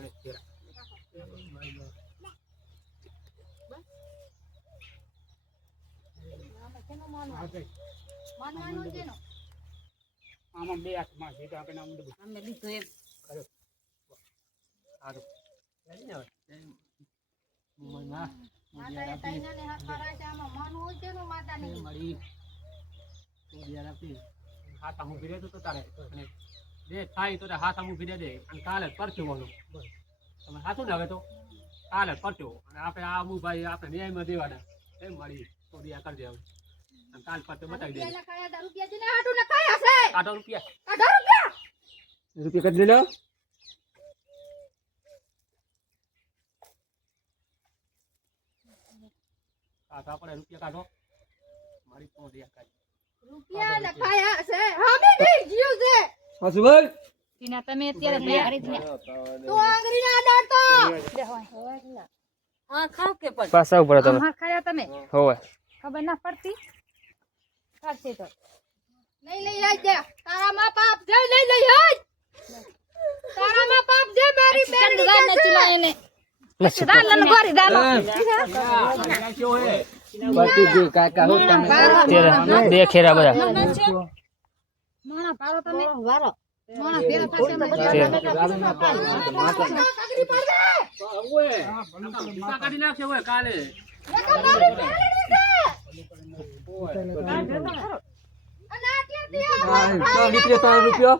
અને ફેરા આમાં બે હાથમાં સીધા આપણે આમ બધું અમને લીધું એમ ખરો સારું માતા હું ફિરે તો તારે બે થાય તો હાથ આમ ઊભી દે અને કાલે પરચું બોલું તમે સાચું ને હવે તો. કાલે પરચું અને આપણે આ અમુક ભાઈ આપણે ન્યાયમાં દેવાના. એમ મળી તો દિયા કરજે હવે. અને કાલ પરચું બતાવી દે આઠો રૂપિયા રૂપિયા. કરી લો કાઢો આપણે રૂપિયા કાઢો. મારી તો દિયા કાઢી રૂપિયા લખાયા છે. હસુભાઈ? ટીના તમે અત્યારે કરી દીધા. તું આંગળી ના અડાડતો હા ખાવ કે પણ. પાછા ઉપર તમે. હા ખાયા તમે. હોવે. ખબર ના પડતી? ખાશે તો. નહીં લઈ આઈ દે તારા માં પાપ જે લઈ લઈ આઈ તારા માં પાપ જે મારી ચંદ દાલ ને ચિલા એને. દાલ ગોરી દાલ બાકી જે કાકા હું તમે બે બધા. માણા પારો તમે. માણા ફેરા થશે અમે કાકડી પાડ. દે કાઢી નાખશે હોય કાલે નકર મારી ફેરડી છે અને આટલેથી આ નીકળે તારો રૂપિયો